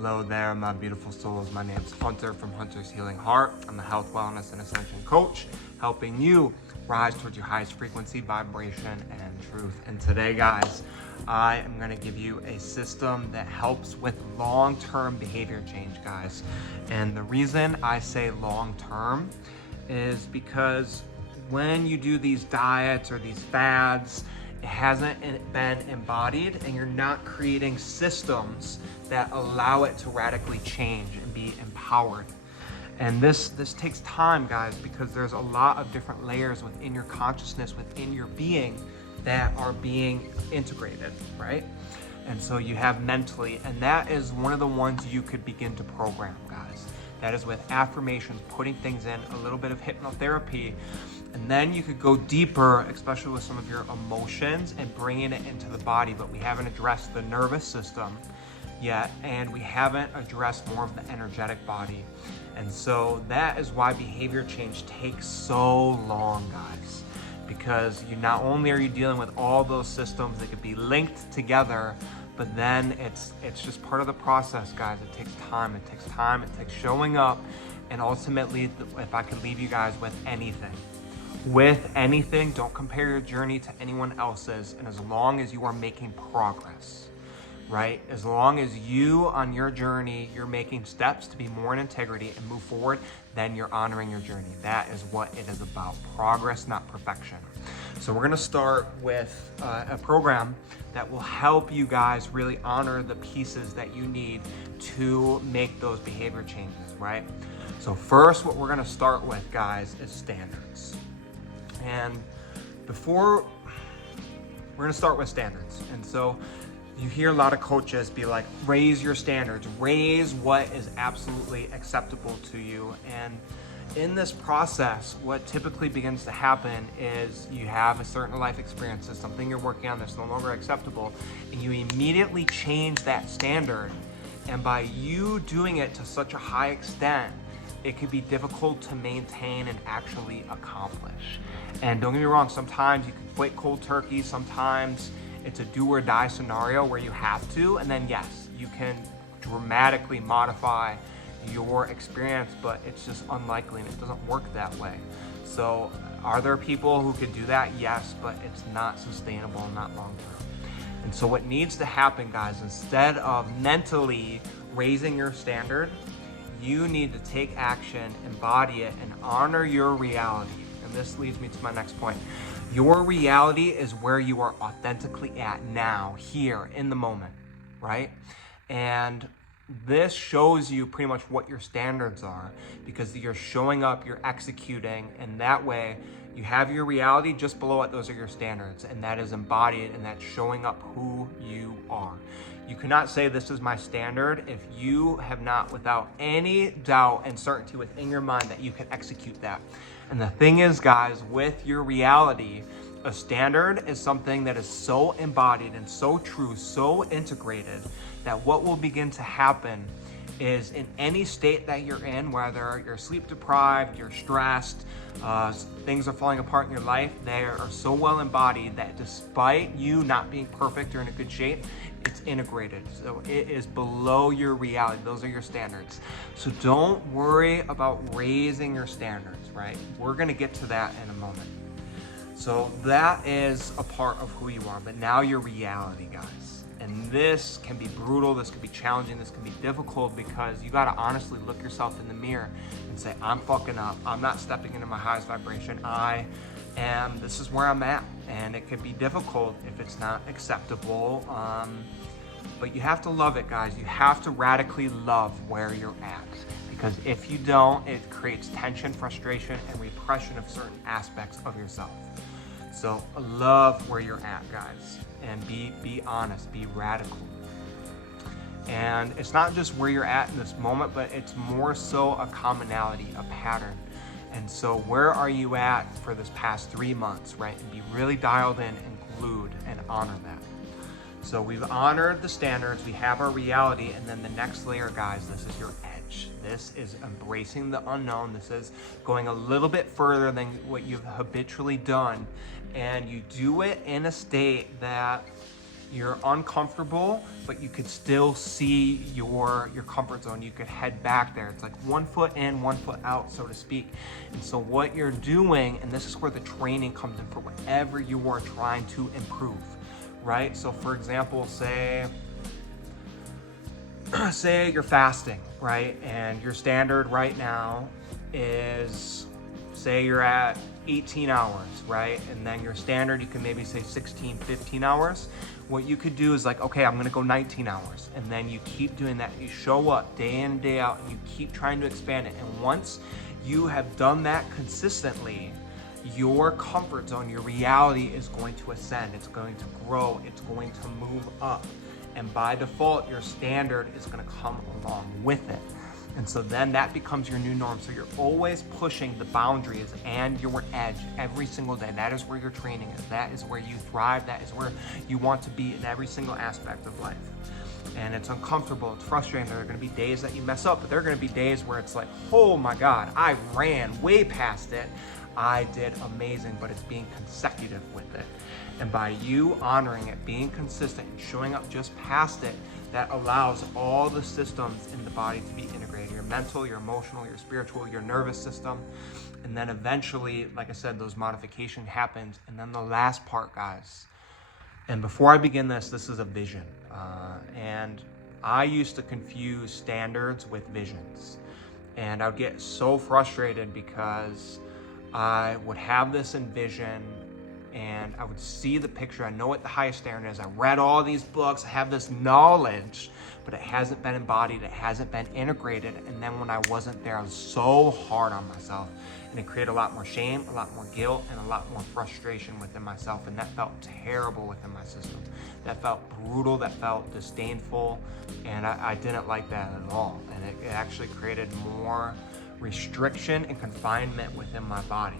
Hello there, my beautiful souls. My name is Hunter from Hunter's Healing Heart. I'm a health, wellness, and ascension coach, helping you rise towards your highest frequency, vibration, and truth. And today, guys, I am going to give you a system that helps with long-term behavior change, guys. And the reason I say long-term is because when you do these diets or these fads, it hasn't been embodied, and you're not creating systems that allow it to radically change and be empowered. And this takes time, guys, because there's a lot of different layers within your consciousness, within your being, that are being integrated, right? And so you have mentally, and that is one of the ones you could begin to program, guys. That is with affirmations, putting things in, a little bit of hypnotherapy, and then you could go deeper, especially with some of your emotions and bringing it into the body. But we haven't addressed the nervous system yet, and we haven't addressed more of the energetic body. And so that is why behavior change takes so long, guys, because you not only are you dealing with all those systems that could be linked together, but then it's just part of the process, guys. It takes time, it takes showing up. And ultimately, if I could leave you guys with anything, don't compare your journey to anyone else's. And as long as you are making progress, right? As long as you, on your journey, you're making steps to be more in integrity and move forward, then you're honoring your journey. That is what it is about. Progress, not perfection. So we're gonna start with a program that will help you guys really honor the pieces that you need to make those behavior changes, right? So first, what we're gonna start with, guys, is standards. And we're gonna start with standards. And so you hear a lot of coaches be like, raise your standards, raise what is absolutely acceptable to you. And in this process, what typically begins to happen is you have a certain life experience, there's something you're working on that's no longer acceptable, and you immediately change that standard. And by you doing it to such a high extent, it could be difficult to maintain and actually accomplish. And don't get me wrong, sometimes you can quit cold turkey, sometimes it's a do or die scenario where you have to, and then yes, you can dramatically modify your experience, but it's just unlikely and it doesn't work that way. So are there people who could do that? Yes, but it's not sustainable, not long term. And so what needs to happen, guys, instead of mentally raising your standard, you need to take action, embody it, and honor your reality. And this leads me to my next point. Your reality is where you are authentically at now, here, in the moment, right? And this shows you pretty much what your standards are, because you're showing up, you're executing, and that way you have your reality just below it. Those are your standards, and that is embodied, and that's showing up who you are. You cannot say this is my standard if you have not, without any doubt and certainty within your mind, that you can execute that. And the thing is, guys, with your reality, a standard is something that is so embodied and so true, so integrated, that what will begin to happen is in any state that you're in, whether you're sleep deprived, you're stressed, things are falling apart in your life, they are so well embodied that despite you not being perfect or in a good shape, it's integrated. So it is below your reality. Those are your standards. So don't worry about raising your standards, right? We're gonna get to that in a moment. So that is a part of who you are, but now your reality, guys. And this can be brutal, this can be challenging, this can be difficult, because you gotta honestly look yourself in the mirror and say, I'm fucking up. I'm not stepping into my highest vibration. This is where I'm at. And it could be difficult if it's not acceptable. But you have to love it, guys. You have to radically love where you're at. Because if you don't, it creates tension, frustration, and repression of certain aspects of yourself. So love where you're at, guys. And be honest, be radical. And it's not just where you're at in this moment, but it's more so a commonality, a pattern. And so where are you at for this past 3 months, right? And be really dialed in and glued and honor that. So we've honored the standards, we have our reality, and then the next layer, guys, this is your edge. This is embracing the unknown. This is going a little bit further than what you've habitually done. And you do it in a state that You're uncomfortable, but you could still see your comfort zone. You could head back there. It's like 1 foot in, 1 foot out, so to speak. And so what you're doing, and this is where the training comes in for whatever you are trying to improve, right? So for example, say you're fasting, right? And your standard right now is, say you're at 18 hours, right? And then your standard, you can maybe say 16, 15 hours. What you could do is like, okay, I'm gonna go 19 hours. And then you keep doing that. You show up day in and day out, and you keep trying to expand it. And once you have done that consistently, your comfort zone, your reality is going to ascend. It's going to grow. It's going to move up. And by default, your standard is gonna come along with it. And so then that becomes your new norm. So you're always pushing the boundaries and your edge every single day. That is where your training is. That is where you thrive. That is where you want to be in every single aspect of life. And it's uncomfortable, it's frustrating. There are gonna be days that you mess up, but there are gonna be days where it's like, oh my God, I ran way past it. I did amazing, but it's being consecutive with it. And by you honoring it, being consistent, and showing up just past it, that allows all the systems in the body to be integrated. Your mental, your emotional, your spiritual, your nervous system. And then eventually, like I said, those modifications happens. And then the last part, guys, and before I begin this is a vision. And I used to confuse standards with visions. And I would get so frustrated because I would have this in vision, and I would see the picture. I know what the highest standard is. I read all these books. I have this knowledge, but it hasn't been embodied. It hasn't been integrated. And then when I wasn't there, I was so hard on myself. And it created a lot more shame, a lot more guilt, and a lot more frustration within myself. And that felt terrible within my system. That felt brutal. That felt disdainful. And I didn't like that at all. And it actually created more restriction and confinement within my body.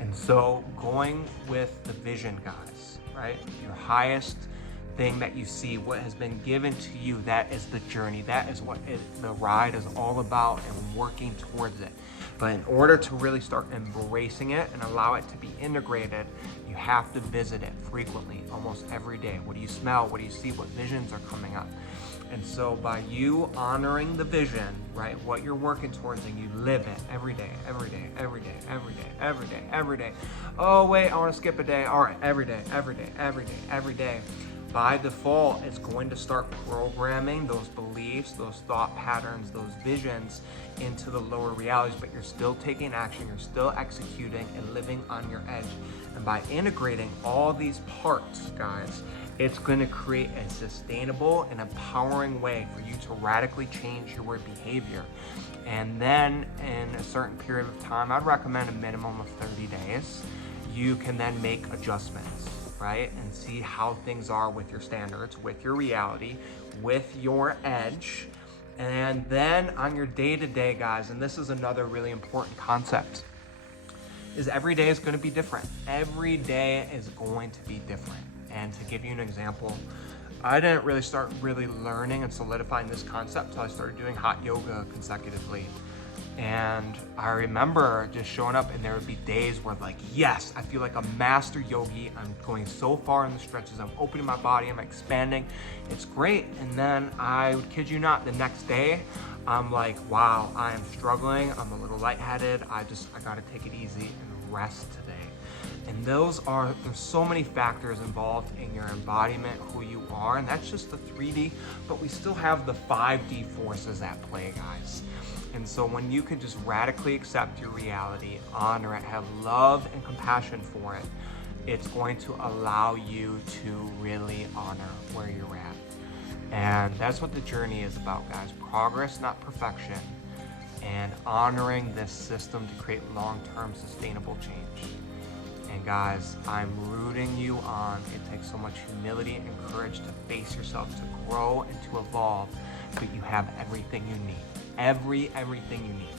And so going with the vision, guys, right? Your highest thing that you see, what has been given to you, that is the journey. That is what the ride is all about, and working towards it. But in order to really start embracing it and allow it to be integrated, you have to visit it frequently, almost every day. What do you smell? What do you see? What visions are coming up? And so by you honoring the vision, right, what you're working towards, and you live it every day, every day, every day, every day, every day, every day. Oh, wait, I want to skip a day. All right, every day, every day, every day, every day. By default, it's going to start programming those beliefs, those thought patterns, those visions into the lower realities, but you're still taking action, you're still executing and living on your edge. And by integrating all these parts, guys, it's going to create a sustainable and empowering way for you to radically change your behavior. And then in a certain period of time, I'd recommend a minimum of 30 days, you can then make adjustments, right? And see how things are with your standards, with your reality, with your edge. And then on your day-to-day, guys, and this is another really important concept, is every day is going to be different. Every day is going to be different. And to give you an example, I didn't really start learning and solidifying this concept until I started doing hot yoga consecutively. And I remember just showing up, and there would be days where like, yes, I feel like a master yogi. I'm going so far in the stretches. I'm opening my body. I'm expanding. It's great. And then I would kid you not, the next day, I'm like, wow, I am struggling. I'm a little lightheaded. I got to take it easy and rest today. And there's so many factors involved in your embodiment, who you are, and that's just the 3D, but we still have the 5D forces at play, guys. And so when you can just radically accept your reality, honor it, have love and compassion for it, it's going to allow you to really honor where you're at. And that's what the journey is about, guys. Progress, not perfection, and honoring this system to create long-term sustainable change. And guys, I'm rooting you on. It takes so much humility and courage to face yourself, to grow and to evolve, but you have everything you need. Everything you need.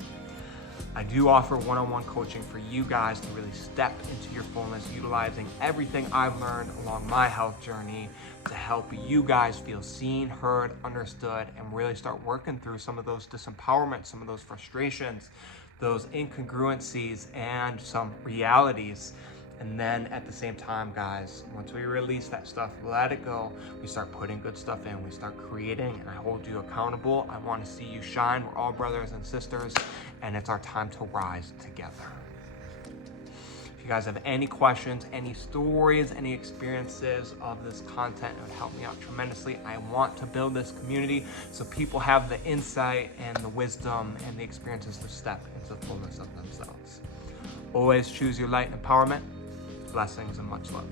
I do offer one-on-one coaching for you guys to really step into your fullness, utilizing everything I've learned along my health journey to help you guys feel seen, heard, understood, and really start working through some of those disempowerments, some of those frustrations, those incongruencies, and some realities. And then at the same time, guys, once we release that stuff, let it go, we start putting good stuff in, we start creating, and I hold you accountable. I want to see you shine. We're all brothers and sisters, and it's our time to rise together. If you guys have any questions, any stories, any experiences of this content, it would help me out tremendously. I want to build this community so people have the insight and the wisdom and the experiences to step into the fullness of themselves. Always choose your light and empowerment. Blessings and much love.